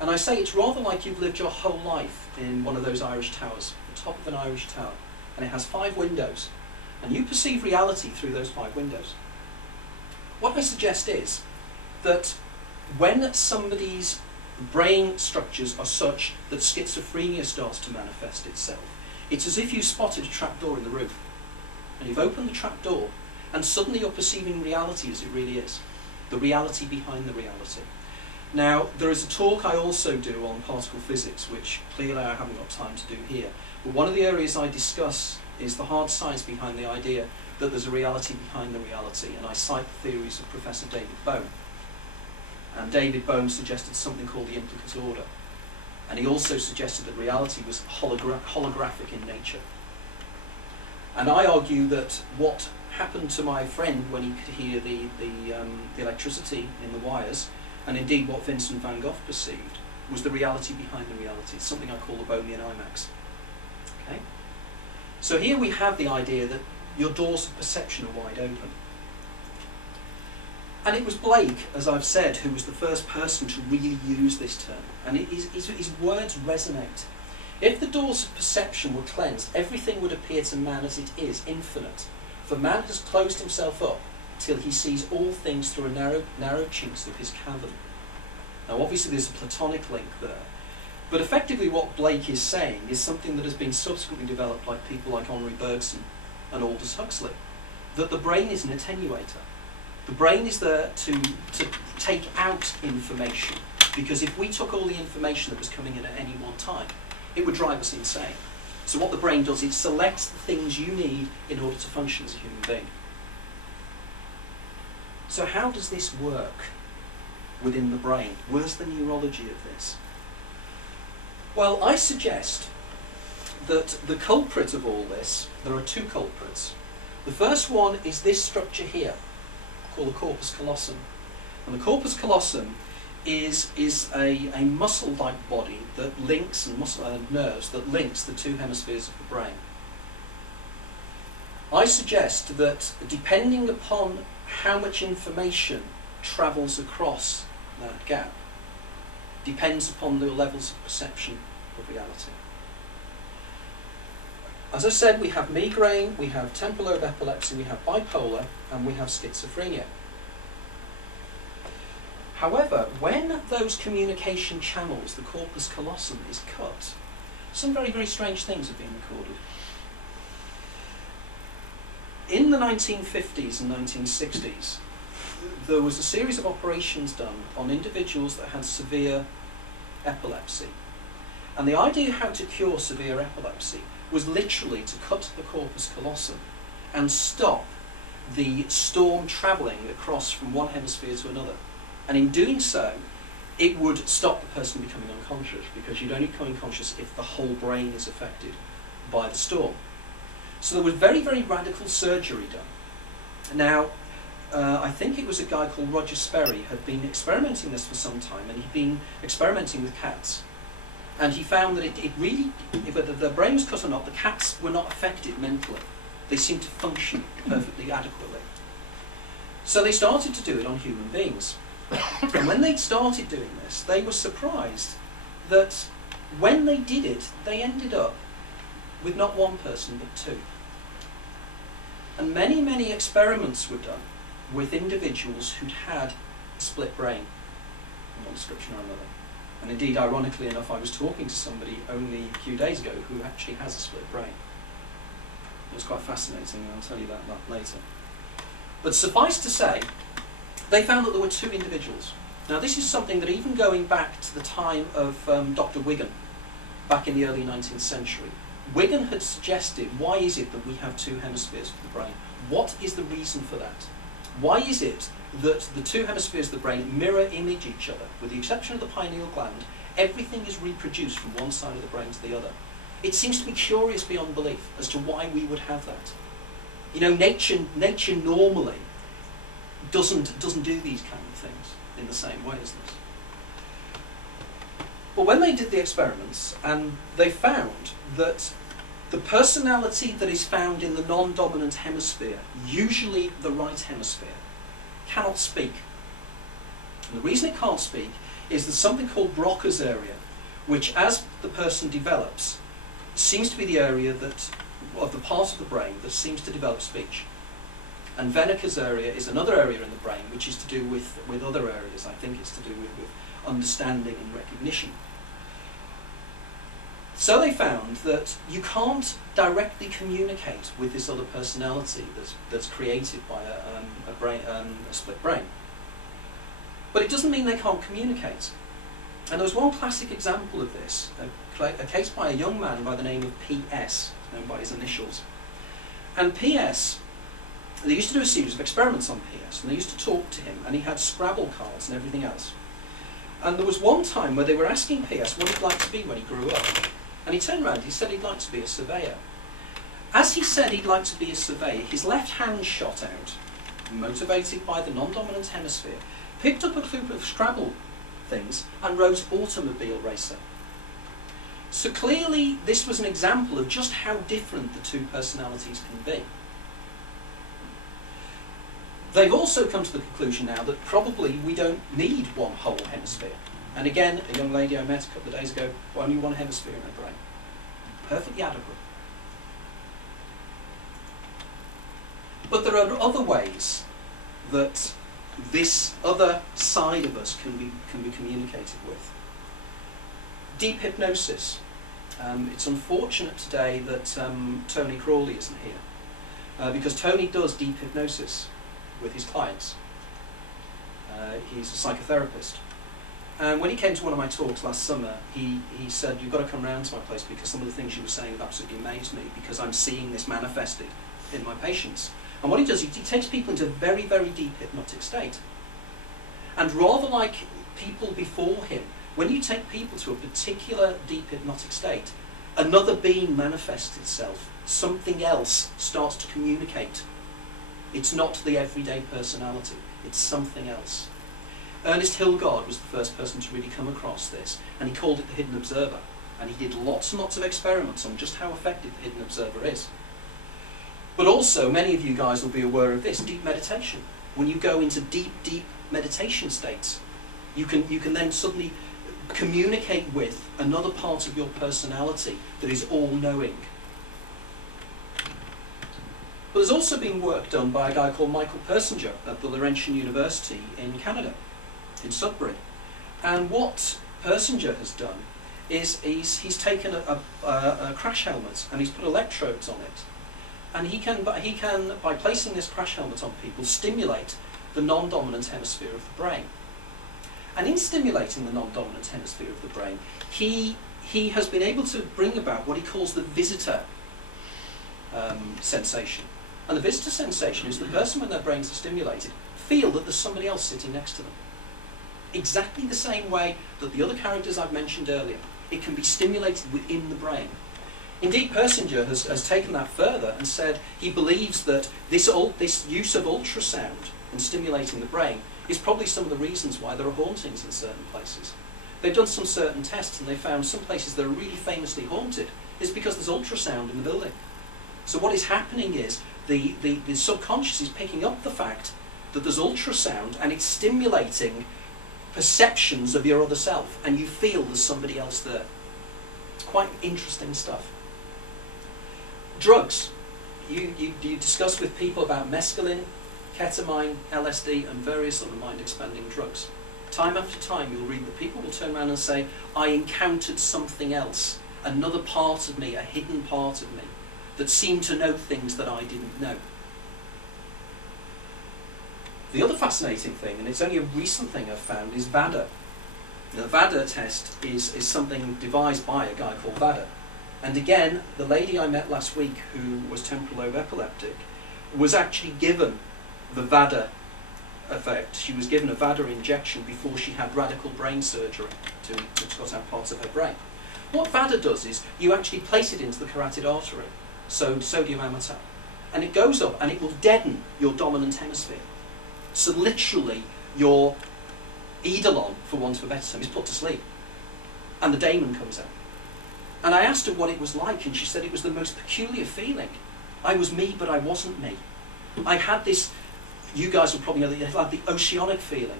And I say it's rather like you've lived your whole life in one of those Irish towers, the top of an Irish tower, and it has 5 windows, and you perceive reality through those 5 windows. What I suggest is that when somebody's brain structures are such that schizophrenia starts to manifest itself, it's as if you spotted a trapdoor in the roof, and you've opened the trapdoor, and suddenly you're perceiving reality as it really is, the reality behind the reality. Now, there is a talk I also do on particle physics, which clearly I haven't got time to do here, but one of the areas I discuss is the hard science behind the idea that there's a reality behind the reality, and I cite the theories of Professor David Bohm. And David Bohm suggested something called the implicate order, and he also suggested that reality was holographic in nature. And I argue that what happened to my friend when he could hear the electricity in the wires, and indeed what Vincent van Gogh perceived, was the reality behind the reality. It's something I call the Bohmian IMAX. Okay? So here we have the idea that your doors of perception are wide open. And it was Blake, as I've said, who was the first person to really use this term. And his words resonate. If the doors of perception were cleansed, everything would appear to man as it is, infinite. For man has closed himself up till he sees all things through a narrow chinks of his cavern. Now obviously there's a Platonic link there, but effectively what Blake is saying is something that has been subsequently developed by people like Henri Bergson and Aldous Huxley, that the brain is an attenuator. The brain is there to take out information, because if we took all the information that was coming in at any one time, it would drive us insane. So what the brain does, it selects the things you need in order to function as a human being. So how does this work within the brain? Where's the neurology of this? Well, I suggest that the culprit of all this, there are 2 culprits. The first one is this structure here, called the corpus callosum. And the corpus callosum is a muscle-like body that links, and muscle and nerves that links the 2 hemispheres of the brain. I suggest that depending upon how much information travels across that gap depends upon the levels of perception of reality. As I said, we have migraine, we have temporal lobe epilepsy, we have bipolar, and we have schizophrenia. However, when those communication channels, the corpus callosum, is cut, some very, very strange things have been recorded. In the 1950s and 1960s, there was a series of operations done on individuals that had severe epilepsy. And the idea how to cure severe epilepsy was literally to cut the corpus callosum and stop the storm travelling across from one hemisphere to another. And in doing so, it would stop the person becoming unconscious, because you'd only become unconscious if the whole brain is affected by the storm. So there was very, very radical surgery done. Now, I think it was a guy called Roger Sperry had been experimenting this for some time, and he'd been experimenting with cats. And he found that whether the brain was cut or not, the cats were not affected mentally. They seemed to function perfectly adequately. So they started to do it on human beings. And when they started doing this, they were surprised that when they did it, they ended up with not 1 person, but 2. And many, many experiments were done with individuals who'd had a split brain in one description or another. And indeed, ironically enough, I was talking to somebody only a few days ago who actually has a split brain. It was quite fascinating, and I'll tell you that later. But suffice to say, they found that there were 2 individuals. Now this is something that even going back to the time of Dr. Wigan, back in the early 19th century, Wigan had suggested, why is it that we have 2 hemispheres of the brain? What is the reason for that? Why is it that the 2 hemispheres of the brain mirror image each other? With the exception of the pineal gland, everything is reproduced from one side of the brain to the other. It seems to be curious beyond belief as to why we would have that. You know, nature normally doesn't do these kind of things in the same way as this. But when they did the experiments, and they found that the personality that is found in the non-dominant hemisphere, usually the right hemisphere, cannot speak. And the reason it can't speak is there's something called Broca's area, which as the person develops, seems to be the area that, of the part of the brain that seems to develop speech. And Wernicke's area is another area in the brain which is to do with other areas. I think it's to do with understanding and recognition. So they found that you can't directly communicate with this other personality that's created by a split brain. But it doesn't mean they can't communicate. And there was one classic example of this, a case by a young man by the name of P.S., known by his initials. And P.S., they used to do a series of experiments on P.S., and they used to talk to him, and he had Scrabble cards and everything else. And there was one time where they were asking P.S. what he'd like to be when he grew up. And he turned around, he said he'd like to be a surveyor. As he said he'd like to be a surveyor, his left hand shot out, motivated by the non-dominant hemisphere, picked up a group of Scrabble things and wrote automobile racer. So clearly this was an example of just how different the two personalities can be. They've also come to the conclusion now that probably we don't need one whole hemisphere. And again, a young lady I met a couple of days ago, only one hemisphere in her brain. Perfectly adequate. But there are other ways that this other side of us can be communicated with. Deep hypnosis. It's unfortunate today that Tony Crawley isn't here, because Tony does deep hypnosis with his clients. He's a psychotherapist. And when he came to one of my talks last summer, he said, you've got to come round to my place because some of the things you were saying have absolutely amazed me, because I'm seeing this manifested in my patients. And what he does, he takes people into a very, very deep hypnotic state. And rather like people before him, when you take people to a particular deep hypnotic state, another being manifests itself. Something else starts to communicate. It's not the everyday personality, it's something else. Ernest Hilgard was the first person to really come across this, and he called it the hidden observer. And he did lots and lots of experiments on just how effective the hidden observer is. But also, many of you guys will be aware of this, deep meditation. When you go into deep, deep meditation states, you can then suddenly communicate with another part of your personality that is all-knowing. But there's also been work done by a guy called Michael Persinger at the Laurentian University in Canada, in Sudbury. And what Persinger has done is he's taken a crash helmet and he's put electrodes on it. And he can, by placing this crash helmet on people, stimulate the non-dominant hemisphere of the brain. And in stimulating the non-dominant hemisphere of the brain, he has been able to bring about what he calls the visitor sensation. And the visitor sensation is the person, when their brains are stimulated, feel that there's somebody else sitting next to them. Exactly the same way that the other characters I've mentioned earlier. It can be stimulated within the brain. Indeed, Persinger has taken that further and said he believes that this use of ultrasound in stimulating the brain is probably some of the reasons why there are hauntings in certain places. They've done some certain tests and they found some places that are really famously haunted is because there's ultrasound in the building. So what is happening is the subconscious is picking up the fact that there's ultrasound and it's stimulating perceptions of your other self, and you feel there's somebody else there. It's quite interesting stuff. Drugs. You discuss with people about mescaline, ketamine, LSD, and various other mind-expanding drugs. Time after time you'll read that people will turn around and say, I encountered something else, another part of me, a hidden part of me, that seemed to know things that I didn't know. The other fascinating thing, and it's only a recent thing I've found, is VADA. The VADA test is something devised by a guy called VADA. And again, the lady I met last week who was temporal lobe epileptic was actually given the VADA effect. She was given a VADA injection before she had radical brain surgery to cut out parts of her brain. What VADA does is you actually place it into the carotid artery, so sodium amytal, and it goes up and it will deaden your dominant hemisphere. So literally your eidolon, for want of a better term, is put to sleep, and the Daemon comes out. And I asked her what it was like, and she said it was the most peculiar feeling. I was me, but I wasn't me. I had this, you guys will probably know that, I had the oceanic feeling.